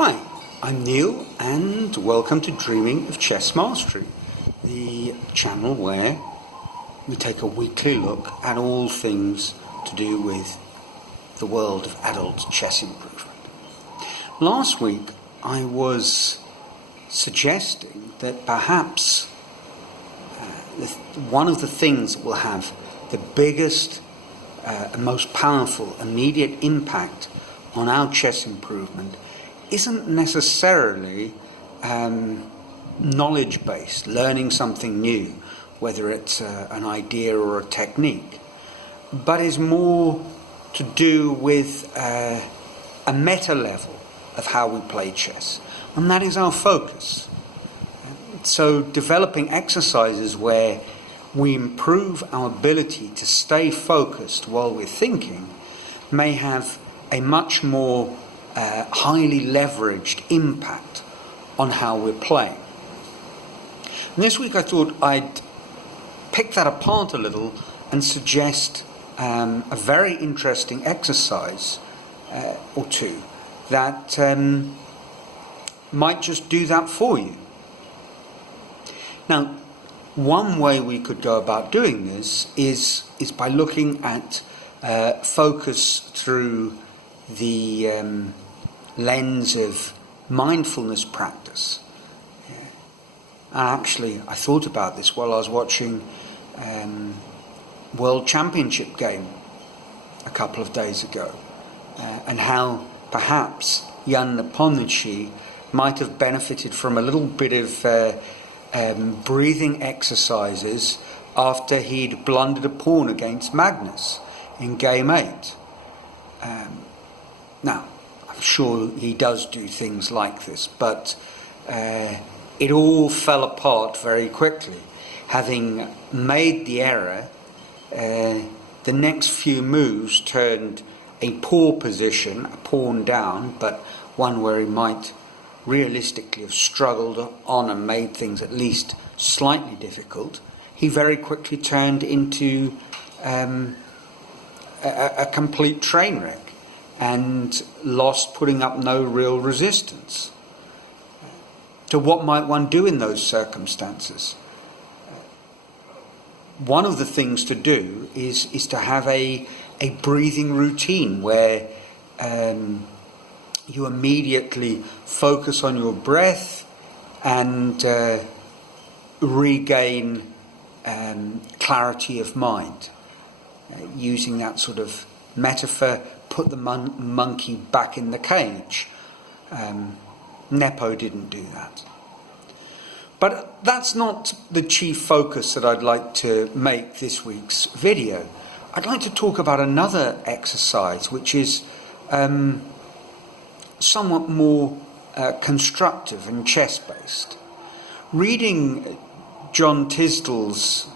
Hi, I'm Neil and welcome to Dreaming of Chess Mastery, the channel where we take a weekly look at all things to do with the world of adult chess improvement. Last week I was suggesting that perhaps one of the things that will have the biggest and most powerful immediate impact on our chess improvement isn't necessarily knowledge-based, learning something new, whether it's an idea or a technique, but is more to do with a meta level of how we play chess, and that is our focus. So developing exercises where we improve our ability to stay focused while we're thinking may have a much more highly leveraged impact on how we're playing. And this week I thought I'd pick that apart a little and suggest a very interesting exercise or two that might just do that for you. Now, one way we could go about doing this is by looking at focus through the lens of mindfulness practice. Actually, I thought about this while I was watching World Championship game a couple of days ago, and how perhaps Jan Nepomniachtchi might have benefited from a little bit of breathing exercises after he'd blundered a pawn against Magnus in game 8. Now, I'm sure he does do things like this, but it all fell apart very quickly. Having made the error, the next few moves turned a poor position, a pawn down, but one where he might realistically have struggled on and made things at least slightly difficult. He very quickly turned into a complete train wreck and lost, putting up no real resistance. So what might one do in those circumstances? One of the things to do is to have a breathing routine where you immediately focus on your breath and regain clarity of mind. Using that sort of metaphor, put the monkey back in the cage. Nepo didn't do that. But that's not the chief focus that I'd like to make this week's video. I'd like to talk about another exercise which is somewhat more constructive and chess-based. Reading John Tisdall's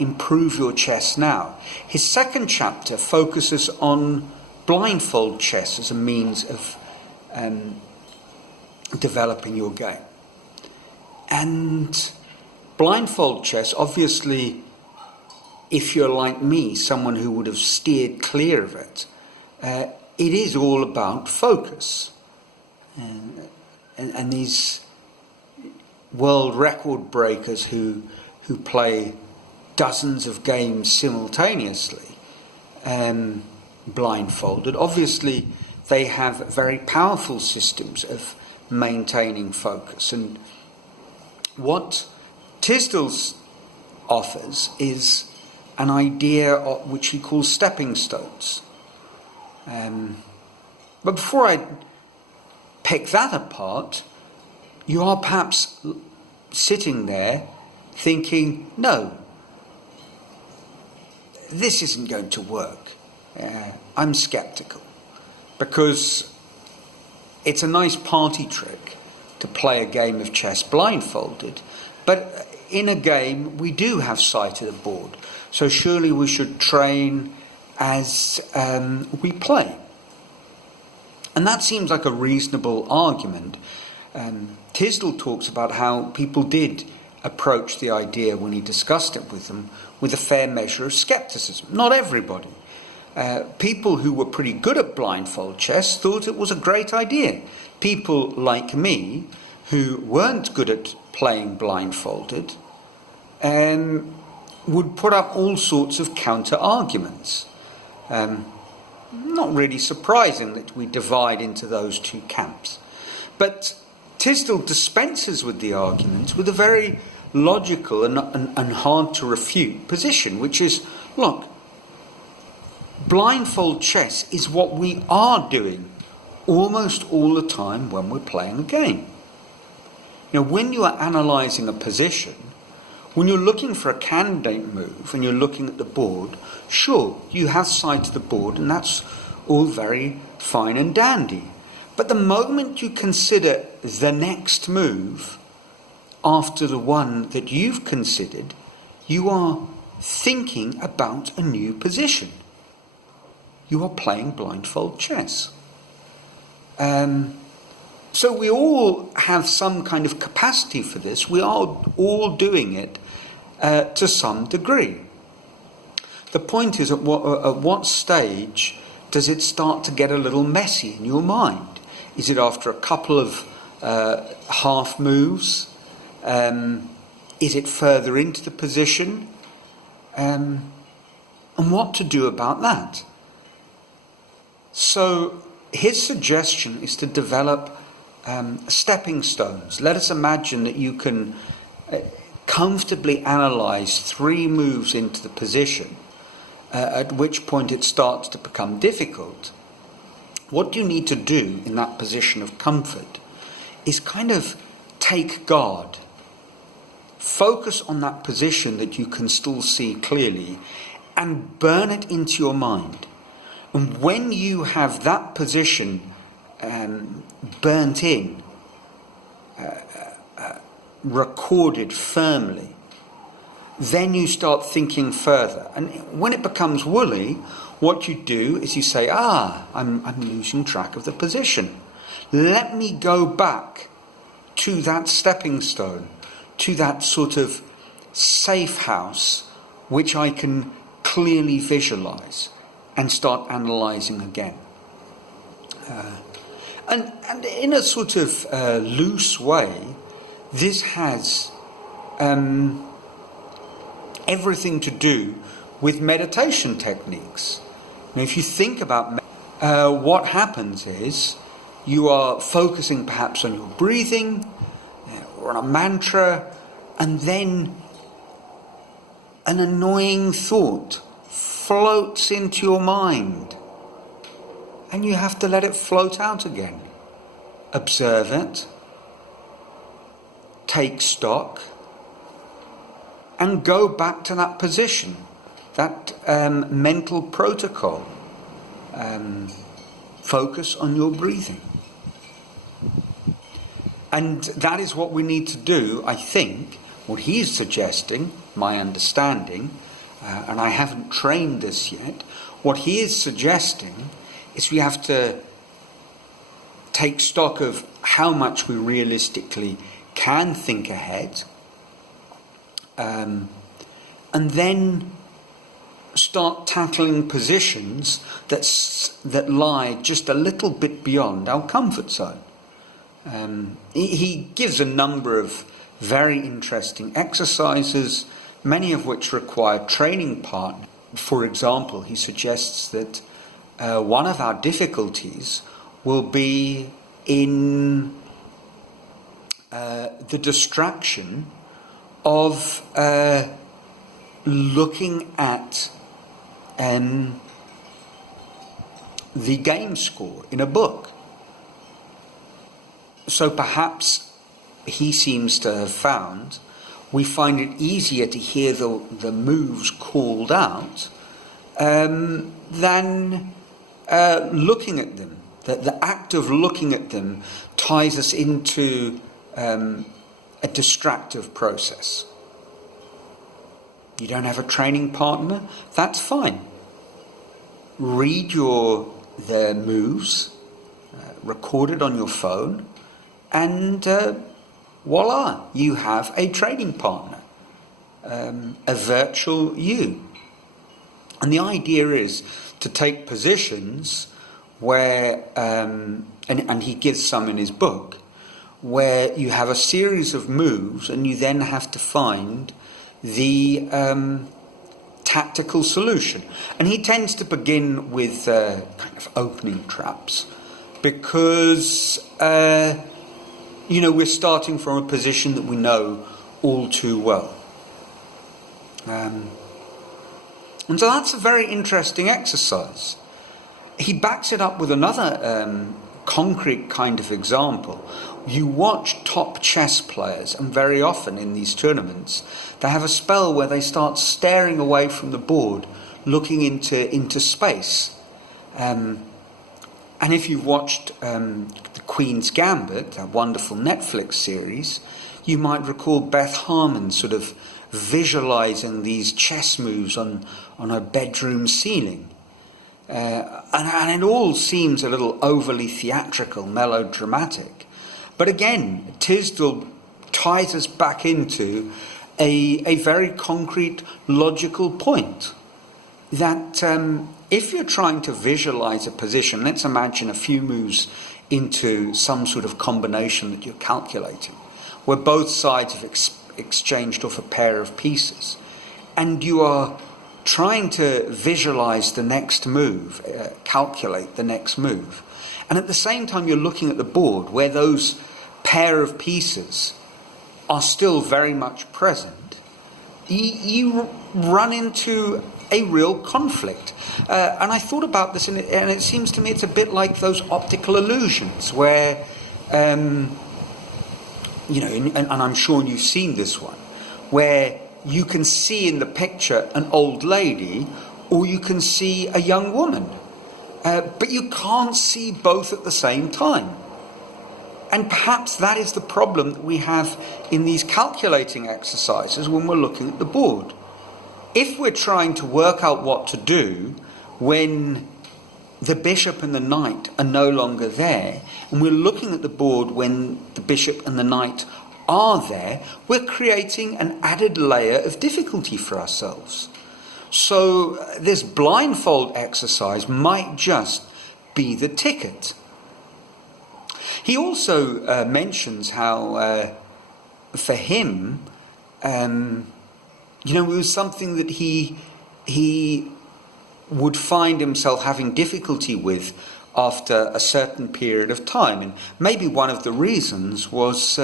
Improve Your Chess Now, his second chapter focuses on blindfold chess as a means of developing your game. And blindfold chess, obviously, if you're like me, someone who would have steered clear of it, it is all about focus. And these world record breakers who play dozens of games simultaneously, blindfolded, obviously they have very powerful systems of maintaining focus. And what Tisdall offers is an idea which he calls stepping stones. But before I pick that apart, you are perhaps sitting there thinking, no, this isn't going to work. I'm skeptical, because it's a nice party trick to play a game of chess blindfolded, but in a game we do have sight of the board, so surely we should train as we play. And that seems like a reasonable argument. Tisdall talks about how people did approach the idea when he discussed it with them with a fair measure of skepticism. Not everybody. People who were pretty good at blindfold chess thought it was a great idea. People like me, who weren't good at playing blindfolded, would put up all sorts of counter-arguments. Not really surprising that we divide into those two camps. But Tisdall dispenses with the arguments with a very logical and hard to refute position, which is, look, blindfold chess is what we are doing almost all the time when we're playing a game. When you are analysing a position, when you're looking for a candidate move and you're looking at the board, sure, you have sight of the board and that's all very fine and dandy. But the moment you consider the next move after the one that you've considered, you are thinking about a new position. You are playing blindfold chess. So we all have some kind of capacity for this. We are all doing it to some degree. The point is, at what stage does it start to get a little messy in your mind? Is it after a couple of half moves? Is it further into the position? And what to do about that? So his suggestion is to develop stepping stones. Let us imagine that you can comfortably analyse 3 moves into the position, at which point it starts to become difficult. What you need to do in that position of comfort is kind of take guard. Focus on that position that you can still see clearly and burn it into your mind. And when you have that position burnt in, recorded firmly, then you start thinking further. And when it becomes woolly, what you do is you say, I'm losing track of the position. Let me go back to that stepping stone, to that sort of safe house, which I can clearly visualize, and start analysing again. And in a sort of loose way, this has everything to do with meditation techniques. Now, if you think about what happens is you are focusing perhaps on your breathing or on a mantra, and then an annoying thought floats into your mind, and you have to let it float out again. Observe it, take stock, and go back to that position, that mental protocol. Focus on your breathing. And that is what we need to do, I think. What he's suggesting, my understanding, and I haven't trained this yet, what he is suggesting is we have to take stock of how much we realistically can think ahead, and then start tackling positions that lie just a little bit beyond our comfort zone. He gives a number of very interesting exercises, many of which require training partners. For example, he suggests that one of our difficulties will be in the distraction of looking at the game score in a book. So perhaps he seems to have found we find it easier to hear the moves called out than looking at them. That the act of looking at them ties us into a distractive process. You don't have a training partner? That's fine. Read the moves, record it on your phone, and voila, you have a training partner, a virtual you. And the idea is to take positions where, and he gives some in his book, where you have a series of moves and you then have to find the tactical solution. And he tends to begin with kind of opening traps, because we're starting from a position that we know all too well. And so that's a very interesting exercise. He backs it up with another concrete kind of example. You watch top chess players, and very often in these tournaments, they have a spell where they start staring away from the board, looking into space. And if you've watched The Queen's Gambit, that wonderful Netflix series, you might recall Beth Harmon sort of visualizing these chess moves on her bedroom ceiling. And it all seems a little overly theatrical, melodramatic. But again, Tisdall ties us back into a very concrete, logical point. That if you're trying to visualize a position, let's imagine a few moves into some sort of combination that you're calculating, where both sides have exchanged off a pair of pieces, and you are trying to visualize the next move, calculate the next move, and at the same time you're looking at the board where those pair of pieces are still very much present, you run into a real conflict. And I thought about this, and it seems to me it's a bit like those optical illusions where, and I'm sure you've seen this one, where you can see in the picture an old lady, or you can see a young woman, but you can't see both at the same time. And perhaps that is the problem that we have in these calculating exercises when we're looking at the board. If we're trying to work out what to do when the bishop and the knight are no longer there, and we're looking at the board when the bishop and the knight are there, we're creating an added layer of difficulty for ourselves. So this blindfold exercise might just be the ticket. He also mentions how, for him, it was something that he would find himself having difficulty with after a certain period of time. And maybe one of the reasons was,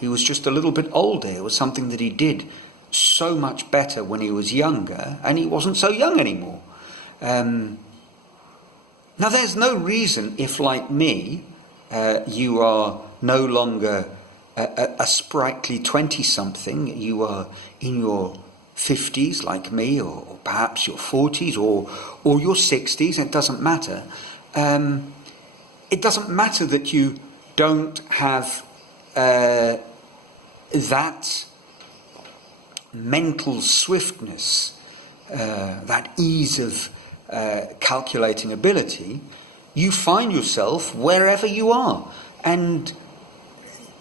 he was just a little bit older. It was something that he did so much better when he was younger, and he wasn't so young anymore. Now, there's no reason if, like me, you are no longer a sprightly 20-something, you are in your 50s like me, or perhaps your 40s, or your 60s, it doesn't matter. It doesn't matter that you don't have that mental swiftness, that ease of calculating ability. You find yourself wherever you are, and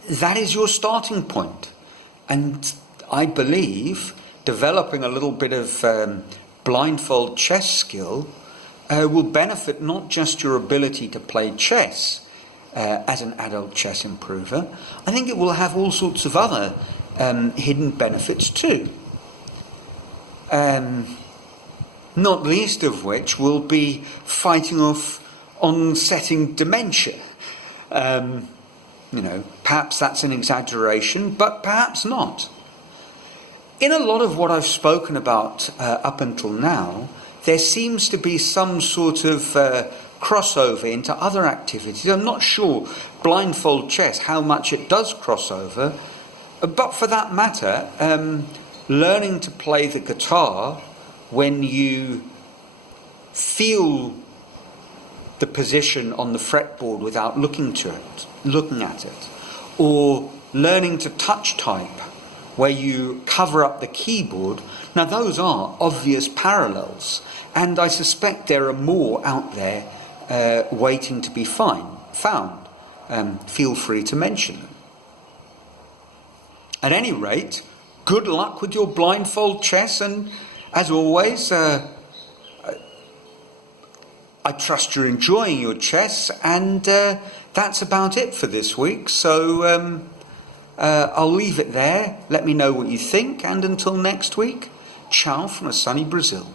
that is your starting point. And I believe developing a little bit of blindfold chess skill will benefit not just your ability to play chess as an adult chess improver. I think it will have all sorts of other hidden benefits too. Not least of which will be fighting off onsetting dementia. Perhaps that's an exaggeration, but perhaps not. In a lot of what I've spoken about up until now, there seems to be some sort of crossover into other activities. I'm not sure, blindfold chess, how much it does cross over, but for that matter, learning to play the guitar when you feel the position on the fretboard without looking at it, or learning to touch type where you cover up the keyboard. Now those are obvious parallels, and I suspect there are more out there waiting to be found. Feel free to mention them. At any rate, good luck with your blindfold chess, and as always, I trust you're enjoying your chess, and that's about it for this week. So I'll leave it there. Let me know what you think, and until next week, ciao from a sunny Brazil.